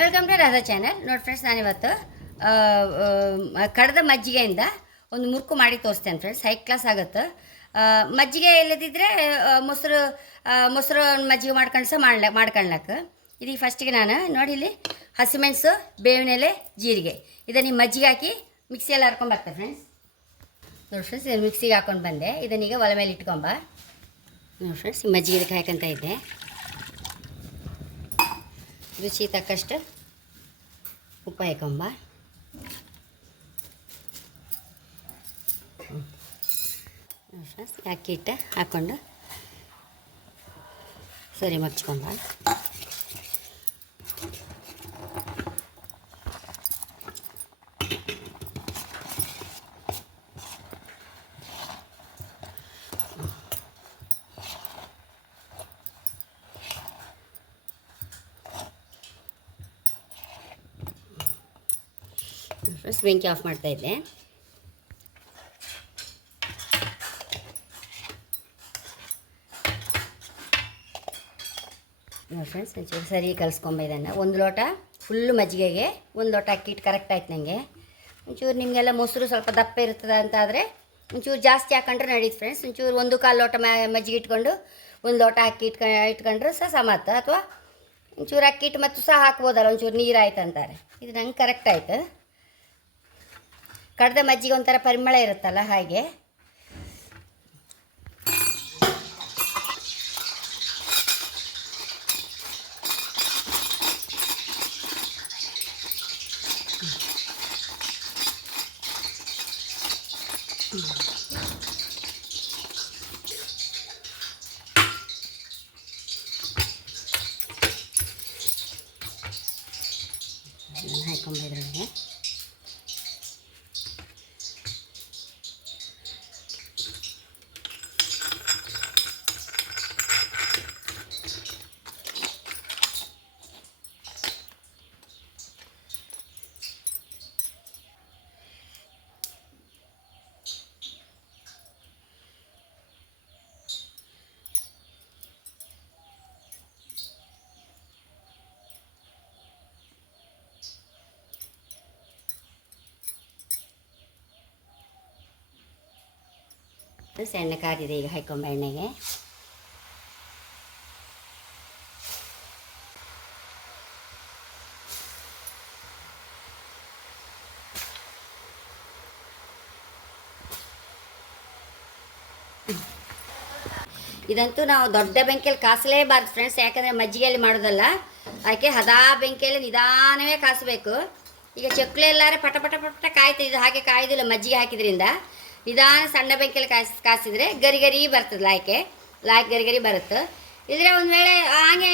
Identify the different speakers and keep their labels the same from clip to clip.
Speaker 1: Welcome to Radha channel ನೋಡಿ friends ನಾನಿವತ್ತು ಕಡದ ಮಜ್ಜಿಗೆಯಿಂದ ಒಂದು ಮುರುಕು ಮಾಡಿ ತೋರಿಸ್ತೇನೆ ಫ್ರೆಂಡ್ಸ್ ಹೈ ಕ್ಲಾಸ್ ಆಗುತ್ತೆ. ಮಜ್ಜಿಗೆ ಇಲ್ಲದಿದ್ದರೆ ಮೊಸರು ಮೊಸರು ಮಜ್ಜಿಗೆ ಮಾಡ್ಕೊಂಡು ಸಹ ಮಾಡ್ಲ ಮಾಡ್ಕೊಳ್ಲಕ್ಕ ಇದೀಗ ಫಸ್ಟಿಗೆ ನಾನು, ನೋಡಿ ಇಲ್ಲಿ, ಹಸಿಮೆಣಸು ಬೇವಿನ ಎಲೆ ಜೀರಿಗೆ. ಇದನ್ನು ಮಜ್ಜಿಗೆ ಹಾಕಿ ಮಿಕ್ಸಿಯಲ್ಲಿ ಹರ್ಕೊಂಡು ಬರ್ತೇನೆ ಫ್ರೆಂಡ್ಸ್ ನೋಡಿ ಫ್ರೆಂಡ್ಸ್ ಮಿಕ್ಸಿಗೆ ಹಾಕೊಂಡು ಬಂದೆ. ಇದನ್ನೀಗ ಒಲೆ ಮೇಲೆ ಇಟ್ಕೊಂಬ. ನೋಡಿ ಫ್ರೆಂಡ್ಸ್ ಮಜ್ಜಿಗೆ ಇದಕ್ಕೆ ಹಾಕಂತ ಇದ್ದೆ. ರುಚಿ ತಕ್ಕಷ್ಟು ಉಪ್ಪು ಹಾಕೊಂಬ. ಅಕ್ಕಿ ಹಿಟ್ಟು ಹಾಕ್ಕೊಂಡು ಸರಿ ಮಗ್ಚ್ಕೊಂಬ. ಫ್ರೆಂಡ್ಸ್ ಬೆಂಕಿ ಆಫ್ ಮಾಡ್ತಾ ಇದ್ದೆ. ಫ್ರೆಂಡ್ಸ್ ಒಂಚೂರು ಸರಿ ಕಲಿಸ್ಕೊಂಬೈದನ್ನು ಒಂದು ಲೋಟ ಫುಲ್ಲು ಮಜ್ಜಿಗೆಗೆ ಒಂದು ಲೋಟ ಅಕ್ಕಿ ಇಟ್ಟು ಕರೆಕ್ಟ್ ಆಯ್ತು ನನಗೆ ಒಂಚೂರು ನಿಮಗೆಲ್ಲ ಮೊಸರು ಸ್ವಲ್ಪ ದಪ್ಪ ಇರ್ತದೆ ಅಂತ ಆದರೆ ಒಂಚೂರು ಜಾಸ್ತಿ ಹಾಕೊಂಡ್ರೆ ನಡೀತು ಫ್ರೆಂಡ್ಸ್ ಒಂಚೂರು ಒಂದು ಕಾಲು ಲೋಟ ಮಜ್ಜಿಗೆ ಇಟ್ಕೊಂಡು ಒಂದು ಲೋಟ ಅಕ್ಕಿ ಇಟ್ಕ, ಇಟ್ಕೊಂಡ್ರೆ ಸಹ ಸಮಾತ ಅಥವಾ ಒಂಚೂರು ಅಕ್ಕಿ ಇಟ್ಟು ಮತ್ತು ಸಹ ಹಾಕ್ಬೋದಲ್ಲ, ಒಂಚೂರು ನೀರು ಆಯ್ತು ಅಂತಾರೆ ಇದು ನಂಗೆ ಕರೆಕ್ಟ್ ಆಯ್ತು. ಕಡ್ದ ಮಜ್ಜಿಗೆ ಒಂಥರ ಪರಿಮಳ ಇರುತ್ತಲ್ಲ ಹಾಗೆ. ಹಾಕೊಂಬಿದ್ರೊಳಗೆ ಸಣ್ಣ ಕಾದಿದೆ ಈಗ ಹಾಕೊಂಬ ಎಣ್ಣೆಗೆ ಇದಂತೂ ನಾವು ದೊಡ್ಡ ಬೆಂಕಿಯಲ್ಲಿ ಕಾಸಲೇಬಾರ್ದು ಫ್ರೆಂಡ್ಸ್ ಯಾಕಂದರೆ ಮಜ್ಜಿಗೆಯಲ್ಲಿ ಮಾಡೋದಲ್ಲ, ಅದಕ್ಕೆ ಹದಾ ಬೆಂಕಿಯಲ್ಲಿ ನಿಧಾನವೇ ಕಾಸಬೇಕು. ಈಗ ಚಕ್ಲಿ ಎಲ್ಲಾರೆ ಪಟ ಪಟ ಪಟ ಕಾಯ್ತಾ ಇದು ಹಾಗೆ ಕಾಯ್ದಿಲ್ಲ ಮಜ್ಜಿಗೆ ಹಾಕಿದ್ರಿಂದ. ನಿಧಾನ ಸಣ್ಣ ಬೆಂಕಿಯಲ್ಲಿ ಕಾಯಿಸಿ, ಕಾಯಿಸಿದ್ರೆ ಗರಿ ಗರಿ ಬರ್ತದೆ ಲಾಯ್ಕೆ. ಲಾಯ್ಕ್ ಗರಿ ಗರಿ ಬರುತ್ತೆ. ಇದ್ರೆ ಒಂದು ವೇಳೆ ಹಾಗೆ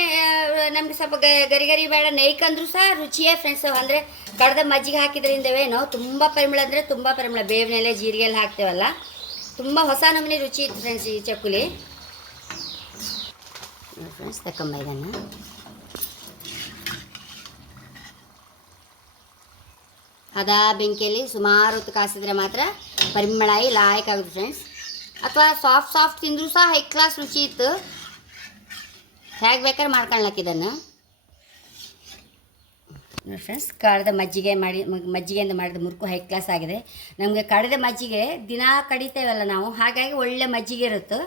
Speaker 1: ನಮಗೆ ಸ್ವಲ್ಪ ಗರಿ ಗರಿ ಬೇಡ. ನೈಕಂದ್ರೂ ಸಹ ರುಚಿಯೇ ಫ್ರೆಂಡ್ಸ್ ಅಂದರೆ ಕಡ್ದ ಮಜ್ಜಿಗೆ ಹಾಕಿದ್ರಿಂದವೇನೋ ತುಂಬ ಪರಿಮಳ ಅಂದರೆ ತುಂಬ ಪರಿಮಳ. ಬೇವಿನೆಲೆ ಜೀರಿಗೆಲ್ಲ ಹಾಕ್ತೇವಲ್ಲ. ತುಂಬ ಹೊಸ ನಮೂನೆ ರುಚಿ ಇತ್ತು ಫ್ರೆಂಡ್ಸ್ ಈ ಚಕ್ಕುಲಿ. ಫ್ರೆಂಡ್ಸ್ ತಕ್ಕಮ್ಮ ಇದನ್ನು. ಅದಾ ಬೆಂಕಿಯಲ್ಲಿ ಸುಮಾರು ಹೊತ್ತು ಕಾಸಿದ್ರೆ ಮಾತ್ರ ಪರಿಮಳಾಯಿ ಲಾಯಕ್ ಆಗುತ್ತೆ ಫ್ರೆಂಡ್ಸ್ ಅಥವಾ ಸಾಫ್ಟ್ ಸಾಫ್ಟ್ ತಿಂದರೂ ಸಹ ಹೈ ಕ್ಲಾಸ್ ರುಚಿ ಇತ್ತು. ಹೇಗೆ ಬೇಕಾದ್ರೆ ಮಾಡ್ಕೊಳ್ಳಕ್ಕೆ ಇದನ್ನು. ನೋಡಿ ಫ್ರೆಂಡ್ಸ್ ಕಡದ ಮಜ್ಜಿಗೆ ಮಾಡಿ ಮಜ್ಜಿಗೆಯಿಂದ ಮಾಡಿದ ಮುರುಕು ಹೈ ಕ್ಲಾಸ್ ಆಗಿದೆ. ನಮಗೆ ಕಡದ ಮಜ್ಜಿಗೆ ದಿನ ಕಡಿತೇವಲ್ಲ ನಾವು, ಹಾಗಾಗಿ ಒಳ್ಳೆ ಮಜ್ಜಿಗೆ ಇರುತ್ತೆ.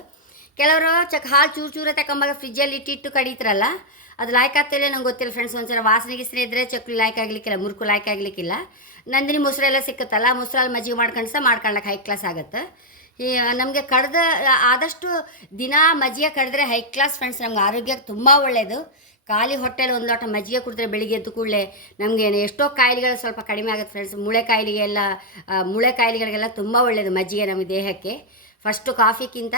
Speaker 1: ಕೆಲವರು ಚಕ್ ಹಾಲು ಚೂರು ಚೂರ ತಗೊಂಬಾಗ ಫ್ರಿಜ್ಜಲ್ಲಿ ಇಟ್ಟಿಟ್ಟು ಕಡಿತಾರಲ್ಲ. ಅದು ಲಾಯ್ಕ್ ಆಗ್ತಿಲ್ಲ, ನಂಗೆ ಗೊತ್ತಿಲ್ಲ ಫ್ರೆಂಡ್ಸ್ ಒಂದ್ಸಲ ವಾಸನೆ ಗಿಸ್ನೆ ಇದ್ದರೆ ಚಕ್ಲಿ ಲಾಯ್ಕ್ ಆಗಲಿಕ್ಕಿಲ್ಲ, ಮುರುಕು ಲಾಯ್ಕ್ ಆಗಲಿಕ್ಕಿಲ್ಲ. ನಂದಿನಿ ಮೊಸರೆಲ್ಲ ಸಿಕ್ಕತ್ತಲ್ಲ, ಮೊಸರಲ್ಲಿ ಮಜ್ಜಿಗೆ ಮಾಡ್ಕೊಂಡು ಸಹ ಮಾಡ್ಕೊಳಕ್ಕೆ ಹೈ ಕ್ಲಾಸ್ ಆಗುತ್ತೆ. ಈ, ನಮಗೆ ಕಡ್ದ, ಆದಷ್ಟು ದಿನ ಮಜ್ಜಿಗೆ ಕಡಿದ್ರೆ ಹೈ ಕ್ಲಾಸ್ ಫ್ರೆಂಡ್ಸ್ ನಮ್ಗೆ ಆರೋಗ್ಯಕ್ಕೆ ತುಂಬ ಒಳ್ಳೆಯದು ಖಾಲಿ ಹೊಟ್ಟೆಲಿ ಒಂದು ಲೋಟ ಮಜ್ಜಿಗೆ ಕುಡಿದ್ರೆ ಬೆಳಿಗ್ಗೆ ಎದ್ದು ಕೂಡಲೇ ನಮಗೆ ಎಷ್ಟೋ ಕಾಯಿಲೆಗಳು ಸ್ವಲ್ಪ ಕಡಿಮೆ ಆಗುತ್ತೆ ಫ್ರೆಂಡ್ಸ್ ಮೂಳೆ ಕಾಯಿಲೆಗೆಲ್ಲ ಮುಳೆ ಕಾಯಿಲೆಗಳಿಗೆಲ್ಲ ತುಂಬ ಒಳ್ಳೆಯದು ಮಜ್ಜಿಗೆ ನಮ್ಮ ದೇಹಕ್ಕೆ. ಫಸ್ಟು ಕಾಫಿಗಿಂತ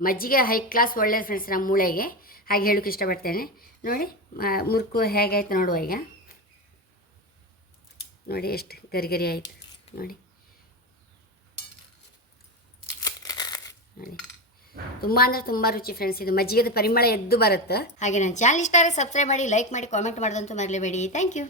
Speaker 1: ಮಜ್ಜಿಗೆ ಹೈ ಕ್ಲಾಸ್ ಒಳ್ಳೆಯದು ಫ್ರೆಂಡ್ಸ್ ನಮ್ಮ ಮೂಳೆಗೆ. ಹಾಗೆ ಹೇಳೋಕೆ ಇಷ್ಟಪಡ್ತೇನೆ. ನೋಡಿ ಮುರುಕು ಹೇಗಾಯ್ತು ನೋಡುವ ಈಗ. ನೋಡಿ ಎಷ್ಟು ಗರಿ ಗರಿ ಆಯಿತು. ನೋಡಿ. ನೋಡಿ. ತುಂಬ ಅಂದರೆ ತುಂಬ ರುಚಿ ಫ್ರೆಂಡ್ಸ್ ಇದು ಮಜ್ಜಿಗೆದ ಪರಿಮಳ ಎದ್ದು ಬರುತ್ತೆ. ಹಾಗೆ ನನ್ನ ಚಾನಲ್ ಇಷ್ಟ ಆದರೆ ಸಬ್ಸ್ಕ್ರೈಬ್ ಮಾಡಿ ಲೈಕ್ ಮಾಡಿ ಕಾಮೆಂಟ್ ಮಾಡೋದಂತೂ ಮರಲೇಬೇಡಿ. Thank you